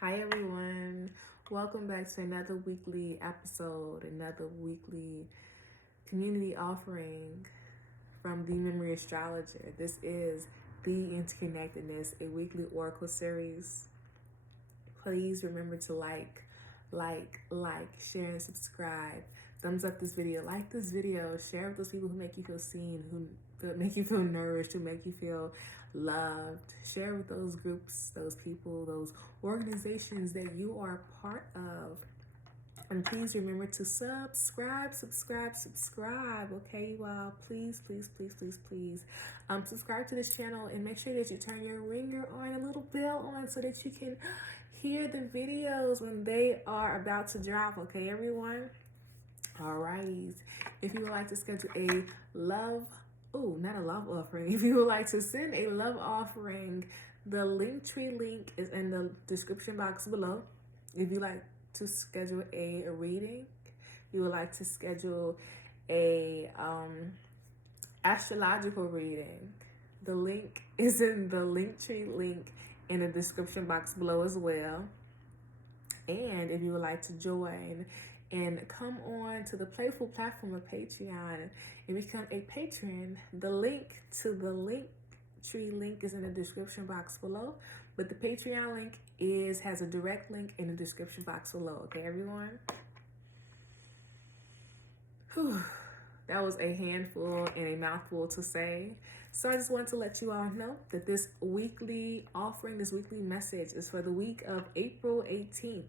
Hi everyone, welcome back to another weekly episode, another weekly community offering from TheeMemoryAstrologer. This is the Interconnected-ness, a weekly oracle series. Please remember to like, share, and subscribe. Thumbs up this video, like this video, share with those people who make you feel seen, who make you feel nourished, who make you feel loved. Share with those groups, those people, those organizations that you are part of. And please remember to subscribe. Okay, you all. Please. Subscribe to this channel and make sure that you turn your ringer on, a little bell on, so that you can hear the videos when they are about to drop. Okay, everyone? All right. If you would like to schedule a love, not a love offering. If you would like to send a love offering, the Linktree link is in the description box below. If you like to schedule a reading, you would like to schedule a astrological reading, the link is in the Linktree link in the description box below as well. And if you would like to join and come on to the playful platform of Patreon and become a patron, the link to the Linktree link is in the description box below, but the Patreon link has a direct link in the description box below. Okay, everyone? Whew. That was a handful and a mouthful to say. So I just want to let you all know that this weekly offering, this weekly message is for the week of April 18th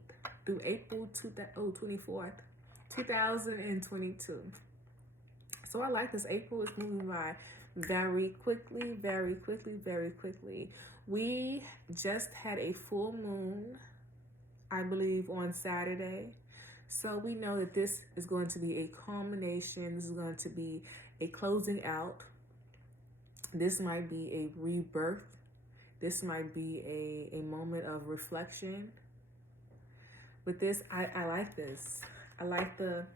through April 24th, 2022. So I like this. April is moving by very quickly. We just had a full moon, I believe, on Saturday. So we know that this is going to be a culmination. This is going to be a closing out. This might be a rebirth. This might be a moment of reflection. With this, I like this. I like the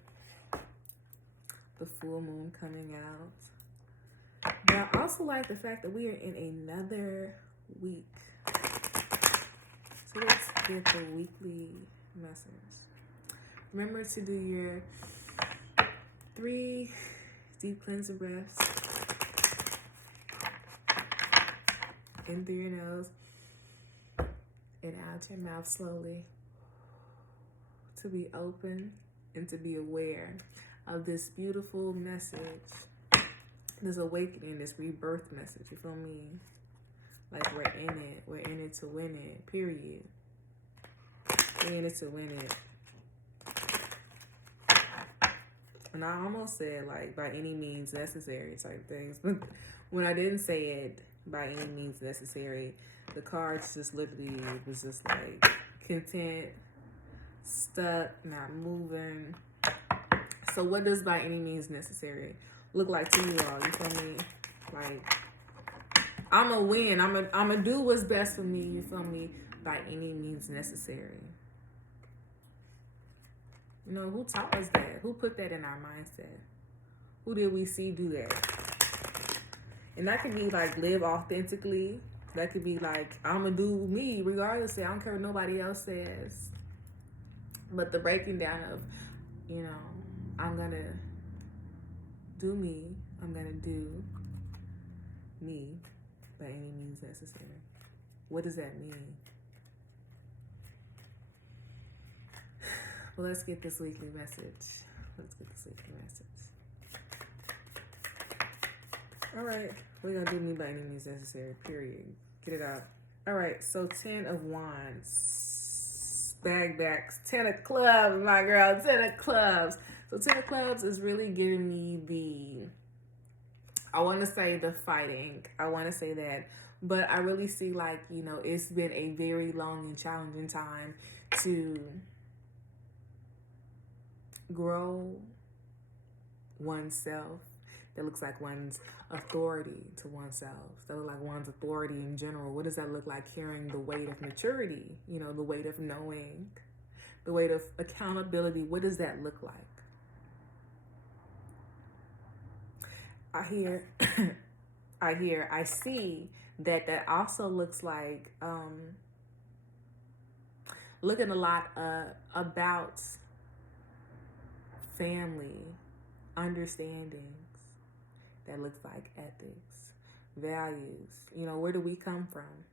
full moon coming out. But I also like the fact that we are in another week. So let's get the weekly message. Remember to do your 3 deep cleansing breaths in through your nose and out your mouth slowly, to be open and to be aware of this beautiful message, this awakening, this rebirth message. You feel me? Like we're in it to win it, period. We're in it to win it. And I almost said like by any means necessary type things, but when I didn't say it by any means necessary, the cards just literally was just like content, stuck, not moving. So what does by any means necessary look like to you all? You feel me? Like, I'm a win. I'm a do what's best for me. You feel me? By any means necessary. You know, who taught us that? Who put that in our mindset? Who did we see do that? And that could be like live authentically. That could be like, I'm going to do me regardless. I don't care what nobody else says. But the breaking down of, you know, I'm going to do me. I'm going to do me by any means necessary. What does that mean? Well, let's get this weekly message. All right. We're going to do me by any means necessary, period. Get it out. All right. So 10 of Wands. Bag backs. 10 of Clubs, my girl. 10 of Clubs. So 10 of Clubs is really giving me I want to say the fighting. I want to say that. But I really see like, you know, it's been a very long and challenging time to grow oneself. That looks like one's authority to oneself. That looks like one's authority in general. What does that look like? Carrying the weight of maturity, you know, the weight of knowing, the weight of accountability. What does that look like? I see that also looks like looking a lot about family, understandings that looks like ethics, values. You know, where do we come from?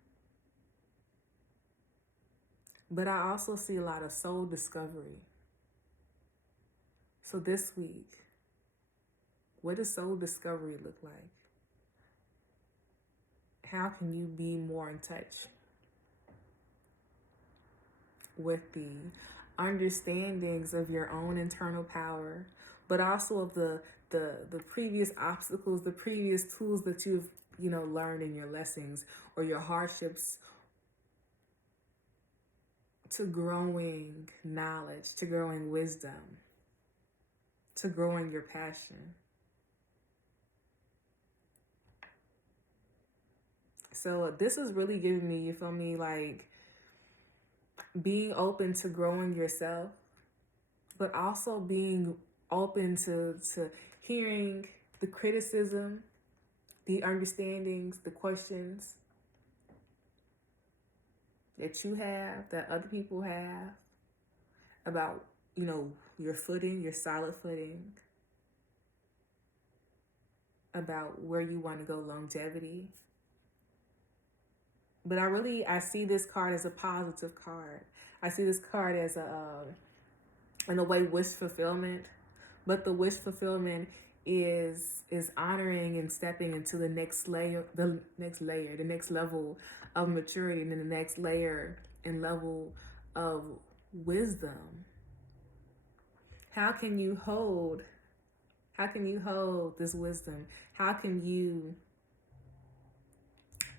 But I also see a lot of soul discovery. So this week, what does soul discovery look like? How can you be more in touch with the understandings of your own internal power, but also of the previous obstacles, the previous tools that you've, learned in your lessons or your hardships, to growing knowledge, to growing wisdom, to growing your passion. So this is really giving me, you feel me, like being open to growing yourself, but also being open to hearing the criticism, the understandings, the questions that you have, that other people have about, your footing, your solid footing, about where you want to go, longevity. But I see this card as a positive card. I see this card as in a way, wish fulfillment. But the wish fulfillment is honoring and stepping into the next level of maturity, and then the next layer and level of wisdom. How can you hold this wisdom? How can you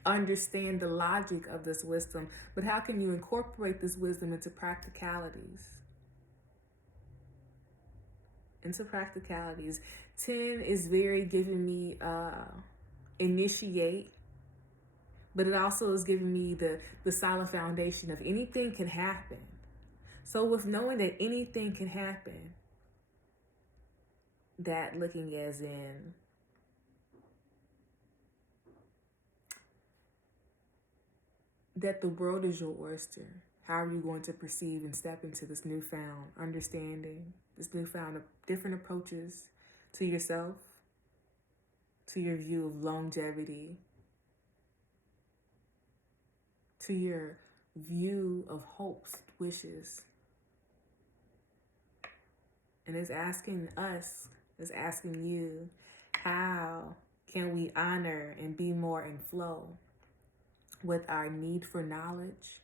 understand the logic of this wisdom? But how can you incorporate this wisdom into practicalities? 10 is very giving me initiate, but it also is giving me the solid foundation of anything can happen. So with knowing that anything can happen, that looking as in that the world is your oyster. How are you going to perceive and step into this newfound understanding, this newfound different approaches to yourself, to your view of longevity, to your view of hopes, wishes? And it's asking you, how can we honor and be more in flow with our need for knowledge,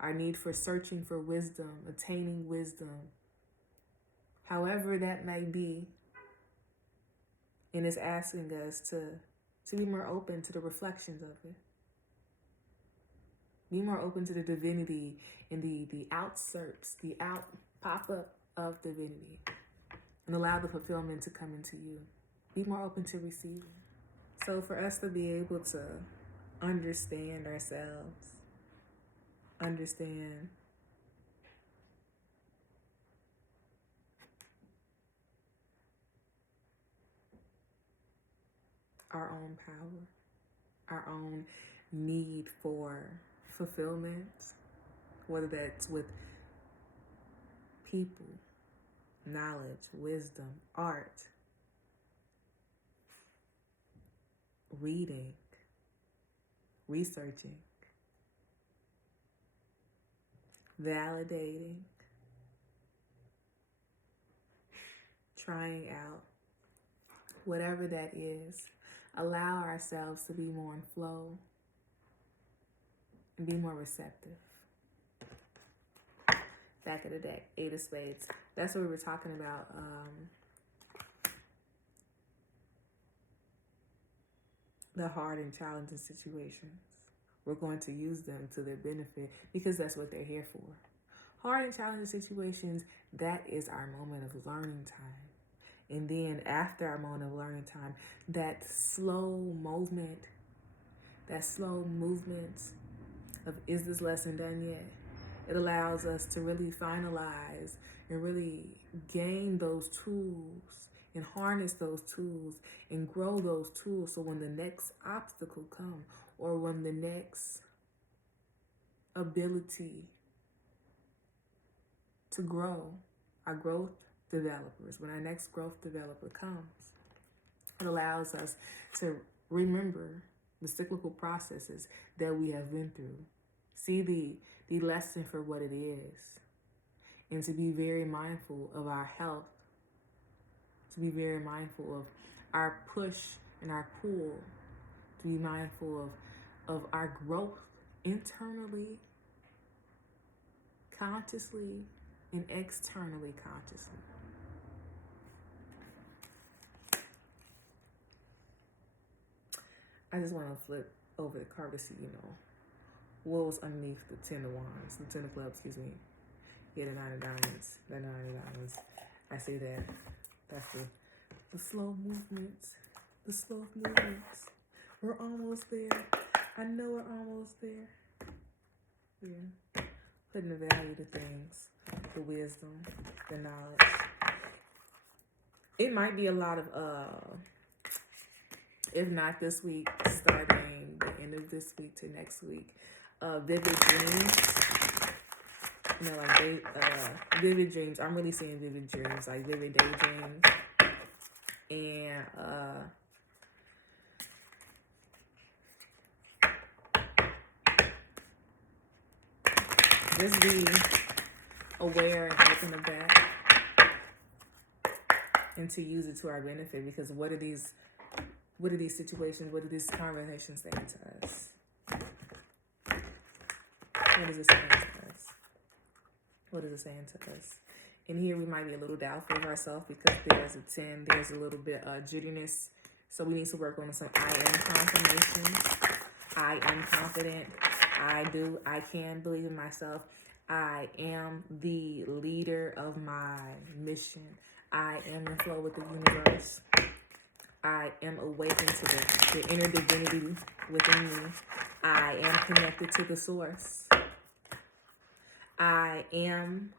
our need for searching for wisdom, attaining wisdom, however that may be. And it's asking us to be more open to the reflections of it. Be more open to the divinity and the outserts, the out pop-up of divinity. And allow the fulfillment to come into you. Be more open to receiving. So for us to be able to understand ourselves, understand our own power, our own need for fulfillment, whether that's with people, knowledge, wisdom, art, reading, researching, validating, trying out, whatever that is, allow ourselves to be more in flow and be more receptive. Back of the deck, 8 of Spades. That's what we were talking about. The hard and challenging situations. We're going to use them to their benefit because that's what they're here for. Hard and challenging situations, that is our moment of learning time. And then after our moment of learning time, that slow movement of, is this lesson done yet? It allows us to really finalize and really gain those tools and harness those tools and grow those tools, so when the next obstacle comes, or when the next ability to grow. Our growth developers. When our next growth developer comes, it allows us to remember the cyclical processes that we have been through. See the lesson for what it is. And to be very mindful of our health. To be very mindful of our push and our pull. To be mindful of our growth internally, consciously, and externally consciously. I just want to flip over the card to see, what was underneath the 10 of wands, the 10 of clubs, excuse me. Yeah, the 9 of diamonds, the 9 of diamonds. I see that. That's the slow movements, the slow movements. We're almost there. I know we're almost there. Yeah. Putting the value to things, the wisdom, the knowledge. It might be a lot of, if not this week, starting the end of this week to next week, vivid dreams. Vivid dreams. I'm really seeing vivid dreams, like vivid daydreams. And just be aware and open of that, and to use it to our benefit. Because what are these situations? What are these conversations saying to us? What is it saying to us? What is it saying to us? And here we might be a little doubtful of ourselves because there's a 10. There's a little bit of jitteriness. So we need to work on some I am confirmation. I am confident. I can believe in myself. I am the leader of my mission. I am in flow with the universe. I am awakened to the inner divinity within me. I am connected to the source. I am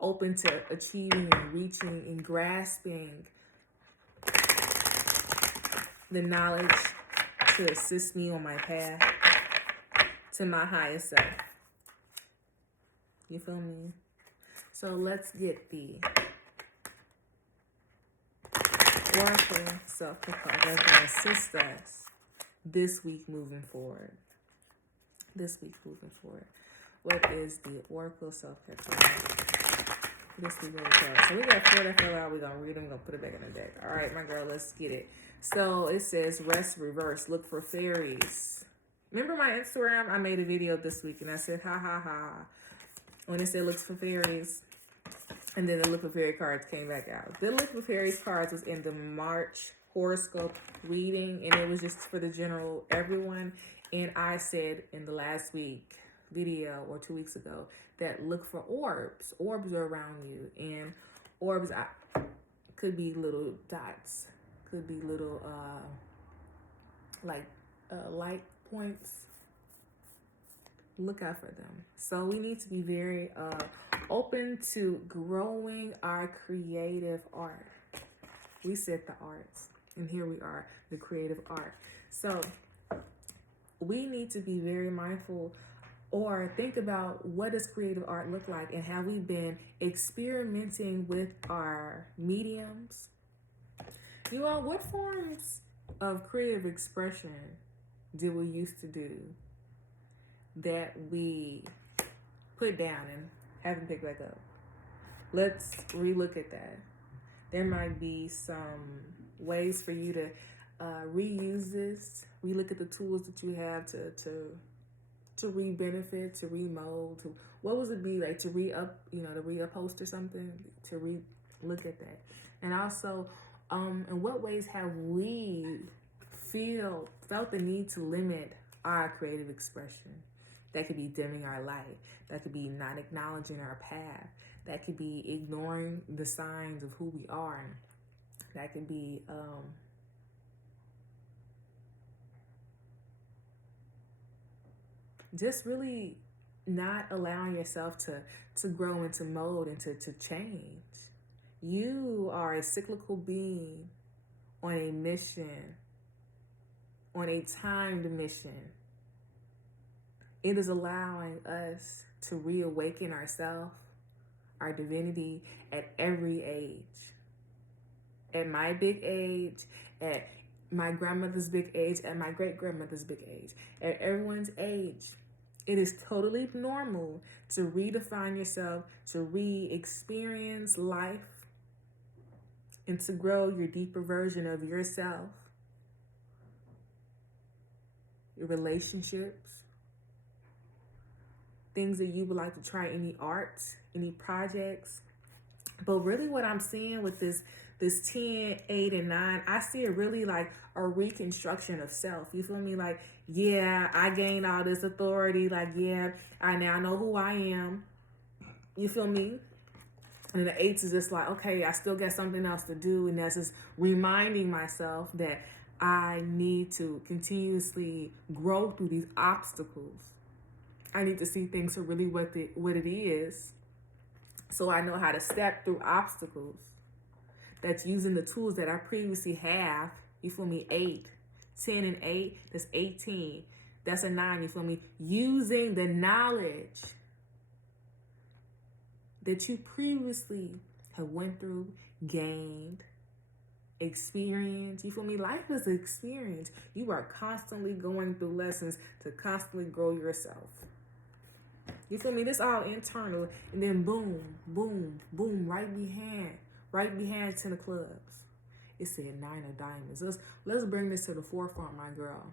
open to achieving and reaching and grasping the knowledge to assist me on my path to my highest self. You feel me? So let's get the Oracle Self-Care card that's going to assist us this week moving forward. What is the Oracle Self-Care card? This week moving forward. So we got 4 that fell out. We're going to read them. We're going to put it back in the deck. All right, my girl, let's get it. So it says rest, reverse, look for fairies. Remember my Instagram? I made a video this week and I said, ha, ha, ha. When it said looks for fairies. And then the Look for Fairy cards came back out. The Look for Fairies cards was in the March horoscope reading, and it was just for the general everyone. And I said in the last week video or 2 weeks ago that look for orbs. Orbs are around you, and orbs could be little dots, could be little light points. Look out for them. So we need to be very open to growing our creative art. We said the arts, and here we are, the creative art. So we need to be very mindful or think about what does creative art look like, and have we been experimenting with our mediums? You all, what forms of creative expression did we used to do that we put down and haven't picked back up? Let's relook at that. There might be some ways for you to reuse this, relook at the tools that you have to re-benefit, to remold, to what would it be like to re-upholster or something, to re-look at that. And also, in what ways have we felt the need to limit our creative expression? That could be dimming our light. That could be not acknowledging our path. That could be ignoring the signs of who we are. That could be just really not allowing yourself to grow and to mold and to change. You are a cyclical being on a mission, on a timed mission. It is allowing us to reawaken ourselves, our divinity, at every age. At my big age, at my grandmother's big age, at my great-grandmother's big age, at everyone's age. It is totally normal to redefine yourself, to re-experience life, and to grow your deeper version of yourself, your relationships, things that you would like to try, any arts, any projects. But really what I'm seeing with this 10, 8, and 9, I see it really like a reconstruction of self. You feel me? Like, yeah, I gained all this authority. Like, yeah, I now know who I am. You feel me? And the 8s is just like, okay, I still got something else to do. And that's just reminding myself that I need to continuously grow through these obstacles. I need to see things for really what it is, so I know how to step through obstacles. That's using the tools that I previously have. You feel me? 8, 10, and 8, that's 18. That's a 9, you feel me? Using the knowledge that you previously have went through, gained, experienced. You feel me? Life is an experience. You are constantly going through lessons to constantly grow yourself. You feel me? This all internal, and then boom, boom, boom, right behind 10 of clubs. It said 9 of diamonds. Let's bring this to the forefront, my girl.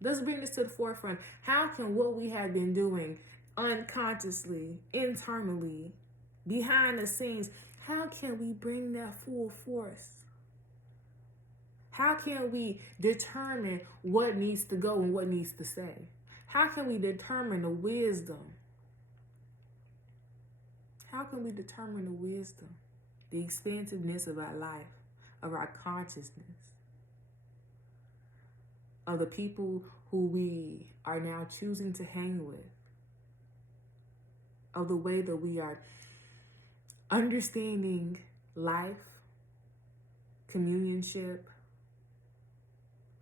Let's bring this to the forefront. How can what we have been doing unconsciously, internally, behind the scenes, how can we bring that full force? How can we determine what needs to go and what needs to stay? How can we determine the wisdom? How can we determine the wisdom, the expansiveness of our life, of our consciousness, of the people who we are now choosing to hang with, of the way that we are understanding life, communionship,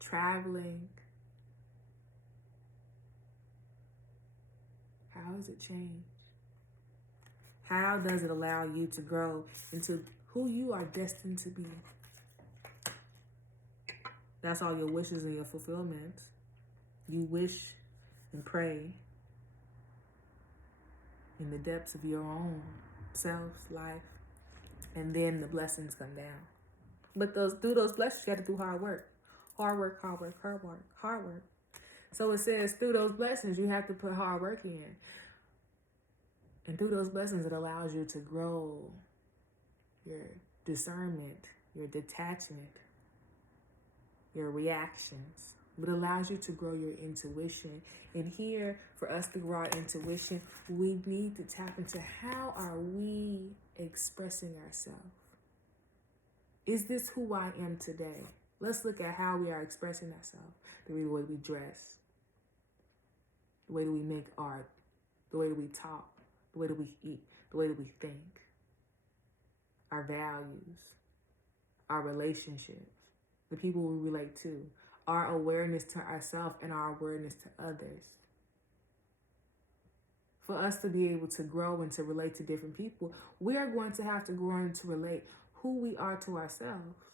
traveling? How has it changed? How does it allow you to grow into who you are destined to be? That's all your wishes and your fulfillments. You wish and pray in the depths of your own self's life, and then the blessings come down. But through those blessings, you have to do hard work. Hard work, hard work, hard work, hard work. So it says through those blessings, you have to put hard work in. And through those blessings, it allows you to grow your discernment, your detachment, your reactions. It allows you to grow your intuition. And here, for us to grow our intuition, we need to tap into how are we expressing ourselves? Is this who I am today? Let's look at how we are expressing ourselves. The way we dress, the way that we make art, the way that we talk, the way that we eat, the way that we think, our values, our relationships, the people we relate to, our awareness to ourselves and our awareness to others. For us to be able to grow and to relate to different people, we are going to have to grow and to relate who we are to ourselves.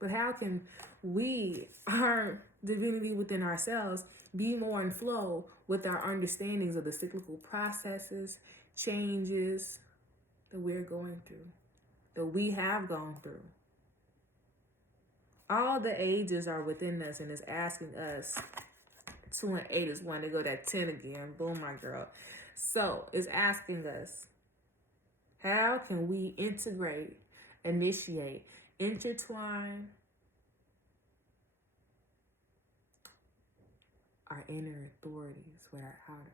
But how can we, our divinity within ourselves, be more in flow with our understandings of the cyclical processes, changes that we're going through, that we have gone through? All the ages are within us, and it's asking us. 2 and 8 is one to go that 10 again. Boom, my girl. So it's asking us, how can we integrate, initiate, intertwine our inner authorities with our outer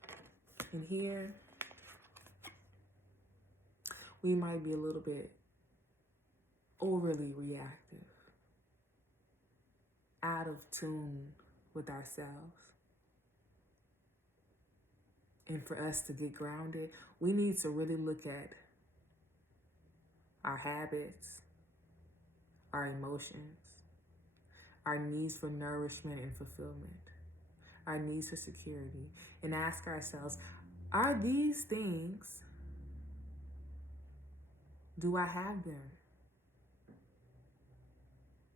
authority? And here, we might be a little bit overly reactive, out of tune with ourselves. And for us to get grounded, we need to really look at our habits, our emotions, our needs for nourishment and fulfillment, our needs for security, and ask ourselves, are these things, do I have them?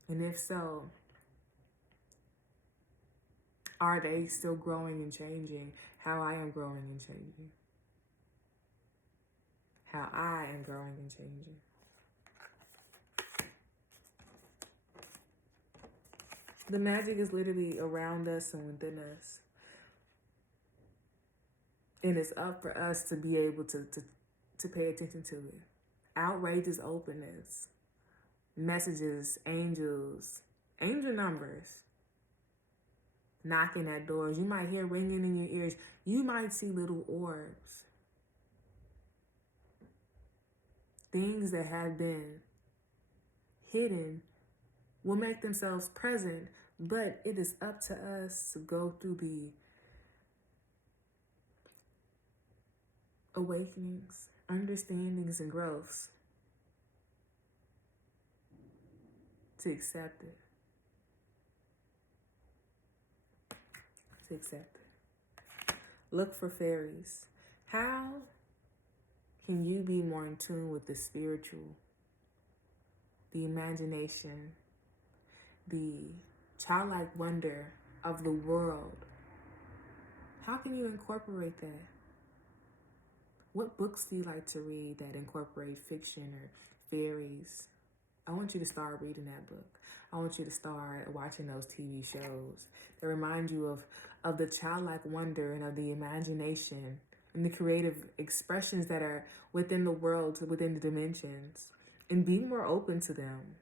And if so, are they still growing and changing how I am growing and changing? How I am growing and changing. The magic is literally around us and within us. And it's up for us to be able to pay attention to it. Outrageous openness, messages, angels, angel numbers, knocking at doors. You might hear ringing in your ears. You might see little orbs. Things that have been hidden will make themselves present, but it is up to us to go through the awakenings, understandings, and growths to accept it. To accept it. Look for fairies. How can you be more in tune with the spiritual, the imagination, the childlike wonder of the world? How can you incorporate that? What books do you like to read that incorporate fiction or fairies? I want you to start reading that book. I want you to start watching those TV shows that remind you of the childlike wonder and of the imagination and the creative expressions that are within the world, within the dimensions. And be more open to them.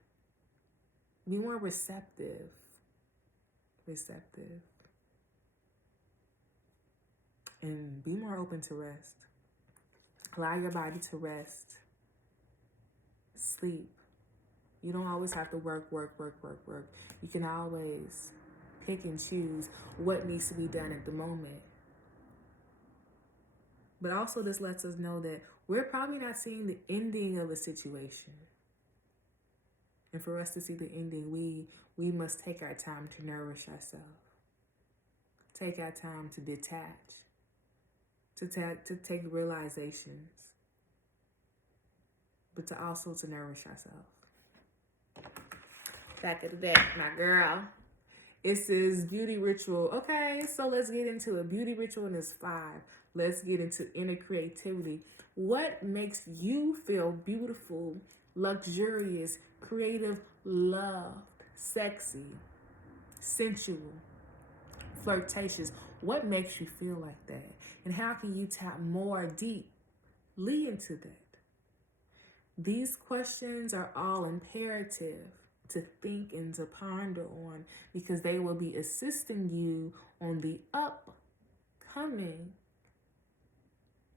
Be more receptive. And be more open to rest. Allow your body to rest. Sleep. You don't always have to work. You can always pick and choose what needs to be done at the moment. But also this lets us know that we're probably not seeing the ending of a situation. And for us to see the ending, we must take our time to nourish ourselves. Take our time to detach. To take realizations, but to also to nourish ourselves. Back of the deck, my girl. It says beauty ritual. Okay, so let's get into it. Beauty ritual is 5. Let's get into inner creativity. What makes you feel beautiful, luxurious, creative, loved, sexy, sensual, flirtatious? What makes you feel like that? And how can you tap more deeply into that? These questions are all imperative to think and to ponder on, because they will be assisting you on the upcoming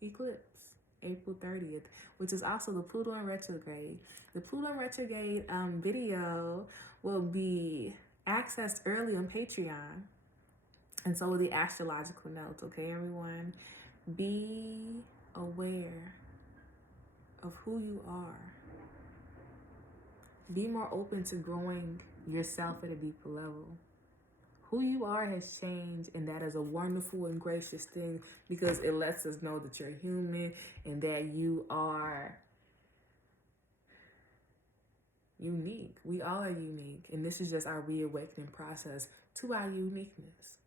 eclipse, April 30th, which is also the Pluto in retrograde. The Pluto in retrograde video will be accessed early on Patreon. And so will the Astrological Notes, okay, everyone? Be aware of who you are. Be more open to growing yourself at a deeper level. Who you are has changed, and that is a wonderful and gracious thing, because it lets us know that you're human and that you are unique. We all are unique, and this is just our reawakening process to our uniqueness.